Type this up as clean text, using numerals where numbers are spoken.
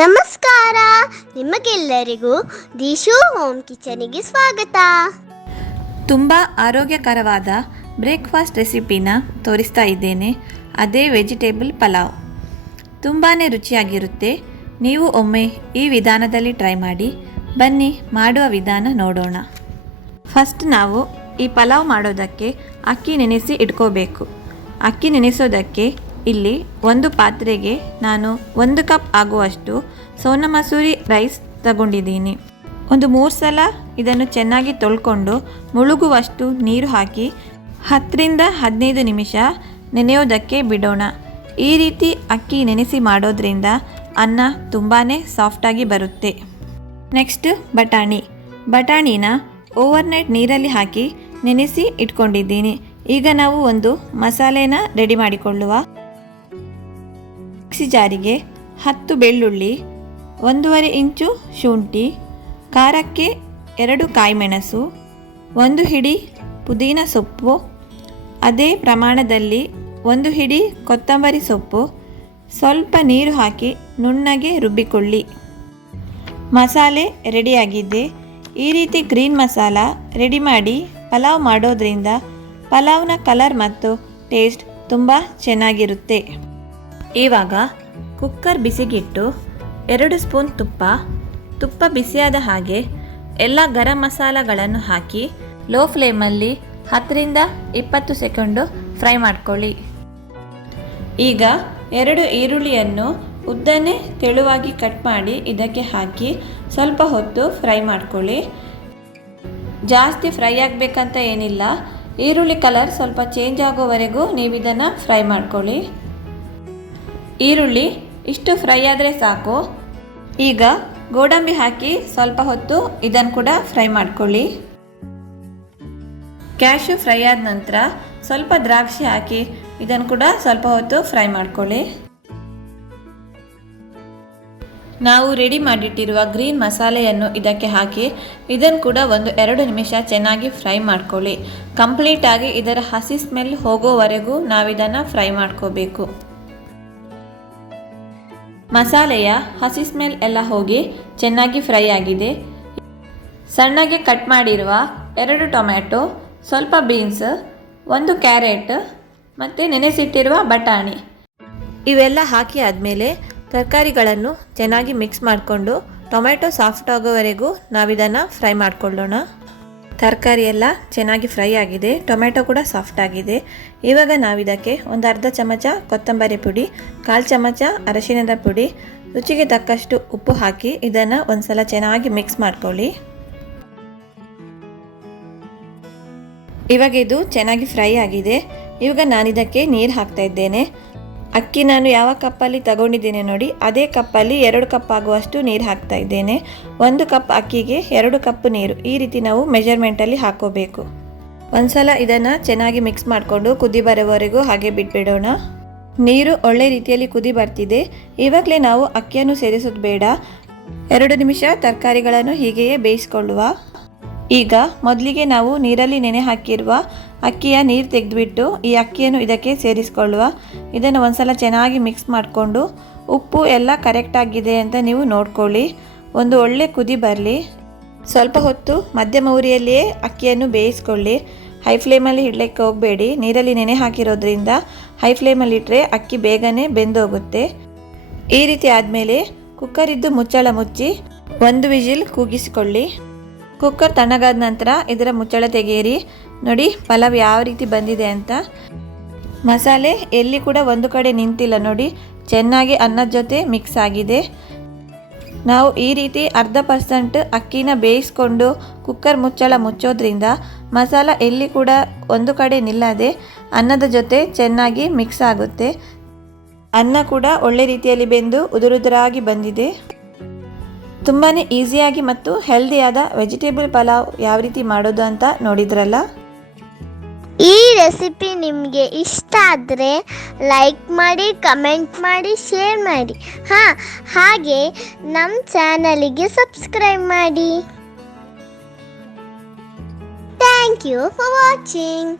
ನಮಸ್ಕಾರ, ನಿಮಗೆಲ್ಲರಿಗೂ ದಿಶು ಹೋಮ್ ಕಿಚನಿಗೆ ಸ್ವಾಗತ. ತುಂಬ ಆರೋಗ್ಯಕರವಾದ ಬ್ರೇಕ್ಫಾಸ್ಟ್ ರೆಸಿಪಿನ ತೋರಿಸ್ತಾ ಇದ್ದೇನೆ. ಅದೇ ವೆಜಿಟೇಬಲ್ ಪಲಾವ್. ತುಂಬಾ ರುಚಿಯಾಗಿರುತ್ತೆ. ನೀವು ಒಮ್ಮೆ ಈ ವಿಧಾನದಲ್ಲಿ ಟ್ರೈ ಮಾಡಿ. ಬನ್ನಿ ಮಾಡುವ ವಿಧಾನ ನೋಡೋಣ. ಫಸ್ಟ್ ನಾವು ಈ ಪಲಾವ್ ಮಾಡೋದಕ್ಕೆ ಅಕ್ಕಿ ನೆನೆಸಿ ಇಟ್ಕೋಬೇಕು. ಅಕ್ಕಿ ನೆನೆಸೋದಕ್ಕೆ ಇಲ್ಲಿ ಒಂದು ಪಾತ್ರೆಗೆ ನಾನು 1 ಕಪ್ ಆಗುವಷ್ಟು ಸೋನಾ ಮಸೂರಿ ರೈಸ್ ತಗೊಂಡಿದ್ದೀನಿ. ಒಂದು 3 ಸಲ ಇದನ್ನು ಚೆನ್ನಾಗಿ ತೊಳ್ಕೊಂಡು ಮುಳುಗುವಷ್ಟು ನೀರು ಹಾಕಿ 10 ರಿಂದ 15 ನಿಮಿಷ ನೆನೆಯೋದಕ್ಕೆ ಬಿಡೋಣ. ಈ ರೀತಿ ಅಕ್ಕಿ ನೆನೆಸಿ ಮಾಡೋದ್ರಿಂದ ಅನ್ನ ತುಂಬಾ ಸಾಫ್ಟಾಗಿ ಬರುತ್ತೆ. ನೆಕ್ಸ್ಟ್ ಬಟಾಣಿನ ಓವರ್ನೈಟ್ ನೀರಲ್ಲಿ ಹಾಕಿ ನೆನೆಸಿ ಇಟ್ಕೊಂಡಿದ್ದೀನಿ. ಈಗ ನಾವು ಒಂದು ಮಸಾಲೆನ ರೆಡಿ ಮಾಡಿಕೊಳ್ಳುವ. ಮಿಕ್ಸಿ ಜಾರಿಗೆ 10 ಬೆಳ್ಳುಳ್ಳಿ, 1.5 ಇಂಚು ಶುಂಠಿ, ಖಾರಕ್ಕೆ 2 ಕಾಯಿಮೆಣಸು, 1 ಹಿಡಿ ಪುದೀನ ಸೊಪ್ಪು, ಅದೇ ಪ್ರಮಾಣದಲ್ಲಿ 1 ಹಿಡಿ ಕೊತ್ತಂಬರಿ ಸೊಪ್ಪು, ಸ್ವಲ್ಪ ನೀರು ಹಾಕಿ ನುಣ್ಣಗೆ ರುಬ್ಬಿಕೊಳ್ಳಿ. ಮಸಾಲೆ ರೆಡಿಯಾಗಿದೆ. ಈ ರೀತಿ ಗ್ರೀನ್ ಮಸಾಲ ರೆಡಿ ಮಾಡಿ ಪಲಾವ್ ಮಾಡೋದ್ರಿಂದ ಪಲಾವ್ನ ಕಲರ್ ಮತ್ತು ಟೇಸ್ಟ್ ತುಂಬ ಚೆನ್ನಾಗಿರುತ್ತೆ. ಇವಾಗ ಕುಕ್ಕರ್ ಬಿಸಿಗಿಟ್ಟು 2 ಸ್ಪೂನ್ ತುಪ್ಪ ಬಿಸಿಯಾದ ಹಾಗೆ ಎಲ್ಲ ಗರಂ ಮಸಾಲಗಳನ್ನು ಹಾಕಿ ಲೋ ಫ್ಲೇಮಲ್ಲಿ 10 ರಿಂದ 20 ಸೆಕೆಂಡು ಫ್ರೈ ಮಾಡ್ಕೊಳ್ಳಿ. ಈಗ 2 ಈರುಳ್ಳಿಯನ್ನು ಉದ್ದನೆ ತೆಳುವಾಗಿ ಕಟ್ ಮಾಡಿ ಇದಕ್ಕೆ ಹಾಕಿ ಸ್ವಲ್ಪ ಹೊತ್ತು ಫ್ರೈ ಮಾಡ್ಕೊಳ್ಳಿ. ಜಾಸ್ತಿ ಫ್ರೈ ಆಗಬೇಕಂತ ಏನಿಲ್ಲ. ಈರುಳ್ಳಿ ಕಲರ್ ಸ್ವಲ್ಪ ಚೇಂಜ್ ಆಗೋವರೆಗೂ ನೀವು ಇದನ್ನು ಫ್ರೈ ಮಾಡ್ಕೊಳ್ಳಿ. ಈರುಳ್ಳಿ ಇಷ್ಟು ಫ್ರೈ ಆದರೆ ಸಾಕು. ಈಗ ಗೋಡಂಬಿ ಹಾಕಿ ಸ್ವಲ್ಪ ಹೊತ್ತು ಇದನ್ನು ಕೂಡ ಫ್ರೈ ಮಾಡ್ಕೊಳ್ಳಿ. ಕ್ಯಾಶ್ಯೂ ಫ್ರೈ ಆದ ನಂತರ ಸ್ವಲ್ಪ ದ್ರಾಕ್ಷಿ ಹಾಕಿ ಇದನ್ನು ಕೂಡ ಸ್ವಲ್ಪ ಹೊತ್ತು ಫ್ರೈ ಮಾಡ್ಕೊಳ್ಳಿ. ನಾವು ರೆಡಿ ಮಾಡಿಟ್ಟಿರುವ ಗ್ರೀನ್ ಮಸಾಲೆಯನ್ನು ಇದಕ್ಕೆ ಹಾಕಿ ಇದನ್ನು ಕೂಡ 1-2 ನಿಮಿಷ ಚೆನ್ನಾಗಿ ಫ್ರೈ ಮಾಡ್ಕೊಳ್ಳಿ. ಕಂಪ್ಲೀಟಾಗಿ ಇದರ ಹಸಿ ಸ್ಮೆಲ್ ಹೋಗೋವರೆಗೂ ನಾವಿದನ್ನು ಫ್ರೈ ಮಾಡ್ಕೋಬೇಕು. ಮಸಾಲೆಯ ಹಸಿ ಸ್ಮೆಲ್ ಎಲ್ಲ ಹೋಗಿ ಚೆನ್ನಾಗಿ ಫ್ರೈ ಆಗಿದೆ. ಸಣ್ಣಗೆ ಕಟ್ ಮಾಡಿರುವ 2 ಟೊಮ್ಯಾಟೊ, ಸ್ವಲ್ಪ ಬೀನ್ಸ್, 1 ಕ್ಯಾರೆಟ್ ಮತ್ತು ನೆನೆಸಿಟ್ಟಿರುವ ಬಟಾಣಿ ಇವೆಲ್ಲ ಹಾಕಿ ಆದಮೇಲೆ ತರಕಾರಿಗಳನ್ನು ಚೆನ್ನಾಗಿ ಮಿಕ್ಸ್ ಮಾಡಿಕೊಂಡು ಟೊಮೆಟೊ ಸಾಫ್ಟ್ ಆಗೋವರೆಗೂ ನಾವಿದನ್ನು ಫ್ರೈ ಮಾಡಿಕೊಳ್ಳೋಣ. ತರಕಾರಿ ಎಲ್ಲ ಚೆನ್ನಾಗಿ ಫ್ರೈ ಆಗಿದೆ. ಟೊಮೆಟೊ ಕೂಡ ಸಾಫ್ಟ್ ಆಗಿದೆ. ಇವಾಗ ನಾವಿದಕ್ಕೆ ಒಂದು ಅರ್ಧ ಚಮಚ ಕೊತ್ತಂಬರಿ ಪುಡಿ, 1/4 ಚಮಚ ಅರಶಿಣದ ಪುಡಿ, ರುಚಿಗೆ ತಕ್ಕಷ್ಟು ಉಪ್ಪು ಹಾಕಿ ಇದನ್ನು ಒಂದ್ಸಲ ಚೆನ್ನಾಗಿ ಮಿಕ್ಸ್ ಮಾಡ್ಕೊಳ್ಳಿ. ಇವಾಗ ಇದು ಚೆನ್ನಾಗಿ ಫ್ರೈ ಆಗಿದೆ. ಇವಾಗ ನಾನಿದಕ್ಕೆ ನೀರು ಹಾಕ್ತಾ ಇದ್ದೇನೆ. ಅಕ್ಕಿ ನಾನು ಯಾವ ಕಪ್ಪಲ್ಲಿ ತಗೊಂಡಿದ್ದೇನೆ ನೋಡಿ, ಅದೇ ಕಪ್ಪಲ್ಲಿ 2 ಕಪ್ ಆಗುವಷ್ಟು ನೀರು ಹಾಕ್ತಾ ಇದ್ದೇನೆ. 1 ಕಪ್ ಅಕ್ಕಿಗೆ 2 ಕಪ್ ನೀರು, ಈ ರೀತಿ ನಾವು ಮೆಜರ್ಮೆಂಟಲ್ಲಿ ಹಾಕೋಬೇಕು. ಒಂದ್ಸಲ ಇದನ್ನು ಚೆನ್ನಾಗಿ ಮಿಕ್ಸ್ ಮಾಡಿಕೊಂಡು ಕುದಿ ಬರೋವರೆಗೂ ಹಾಗೆ ಬಿಟ್ಬಿಡೋಣ. ನೀರು ಒಳ್ಳೆ ರೀತಿಯಲ್ಲಿ ಕುದಿ ಬರ್ತಿದೆ. ಇವಾಗಲೇ ನಾವು ಅಕ್ಕಿಯನ್ನು ಸೇರಿಸೋದು ಬೇಡ. 2 ನಿಮಿಷ ತರಕಾರಿಗಳನ್ನು ಹೀಗೆಯೇ ಬೇಯಿಸ್ಕೊಳ್ಳುವ. ಈಗ ಮೊದಲಿಗೆ ನಾವು ನೀರಲ್ಲಿ ನೆನೆ ಹಾಕಿರುವ ಅಕ್ಕಿಯ ನೀರು ತೆಗೆದುಬಿಟ್ಟು ಈ ಅಕ್ಕಿಯನ್ನು ಇದಕ್ಕೆ ಸೇರಿಸ್ಕೊಳ್ಳುವ. ಇದನ್ನು ಒಂದ್ಸಲ ಚೆನ್ನಾಗಿ ಮಿಕ್ಸ್ ಮಾಡಿಕೊಂಡು ಉಪ್ಪು ಎಲ್ಲ ಕರೆಕ್ಟಾಗಿದೆ ಅಂತ ನೀವು ನೋಡ್ಕೊಳ್ಳಿ. ಒಂದು ಒಳ್ಳೆ ಕುದಿ ಬರಲಿ. ಸ್ವಲ್ಪ ಹೊತ್ತು ಮಧ್ಯಮ ಉರಿಯಲ್ಲಿಯೇ ಅಕ್ಕಿಯನ್ನು ಬೇಯಿಸ್ಕೊಳ್ಳಿ. ಹೈ ಫ್ಲೇಮಲ್ಲಿ ಇಡಲಿಕ್ಕೆ ಹೋಗಬೇಡಿ. ನೀರಲ್ಲಿ ನೆನೆ ಹಾಕಿರೋದ್ರಿಂದ ಹೈ ಫ್ಲೇಮಲ್ಲಿ ಇಟ್ಟರೆ ಅಕ್ಕಿ ಬೇಗನೆ ಬೆಂದೋಗುತ್ತೆ. ಈ ರೀತಿ ಆದಮೇಲೆ ಕುಕ್ಕರಿದ್ದು ಮುಚ್ಚಳ ಮುಚ್ಚಿ 1 ವಿಜಿಲ್ ಕೂಗಿಸಿಕೊಳ್ಳಿ. ಕುಕ್ಕರ್ ತಣ್ಣಗಾದ ನಂತರ ಇದರ ಮುಚ್ಚಳ ತೆಗೆಯಿರಿ. ನೋಡಿ ಪಲಾವ್ ಯಾವ ರೀತಿ ಬಂದಿದೆ ಅಂತ. ಮಸಾಲೆ ಎಲ್ಲಿ ಕೂಡ ಒಂದು ಕಡೆ ನಿಂತಿಲ್ಲ ನೋಡಿ, ಚೆನ್ನಾಗಿ ಅನ್ನದ ಜೊತೆ ಮಿಕ್ಸ್ ಆಗಿದೆ. ನಾವು ಈ ರೀತಿ 0.5% ಅಕ್ಕಿನ ಬೇಯಿಸ್ಕೊಂಡು ಕುಕ್ಕರ್ ಮುಚ್ಚಳ ಮುಚ್ಚೋದ್ರಿಂದ ಮಸಾಲ ಎಲ್ಲಿ ಕೂಡ ಒಂದು ಕಡೆ ನಿಲ್ಲದೆ ಅನ್ನದ ಜೊತೆ ಚೆನ್ನಾಗಿ ಮಿಕ್ಸ್ ಆಗುತ್ತೆ. ಅನ್ನ ಕೂಡ ಒಳ್ಳೆ ರೀತಿಯಲ್ಲಿ ಬೆಂದು ಉದುರುದುರಾಗಿ ಬಂದಿದೆ. ತುಂಬಾ ಈಸಿಯಾಗಿ ಮತ್ತು ಹೆಲ್ದಿಯಾದ ವೆಜಿಟೇಬಲ್ ಪಲಾವ್ ಯಾವ ರೀತಿ ಮಾಡೋದು ಅಂತ ನೋಡಿದ್ರಲ್ಲ. ಈ ರೆಸಿಪಿ ನಿಮಗೆ ಇಷ್ಟ ಆದರೆ ಲೈಕ್ ಮಾಡಿ, ಕಮೆಂಟ್ ಮಾಡಿ, ಶೇರ್ ಮಾಡಿ. ಹಾಗೆ ನಮ್ಮ ಚಾನಲಿಗೆ ಸಬ್ಸ್ಕ್ರೈಬ್ ಮಾಡಿ. Thank you for watching.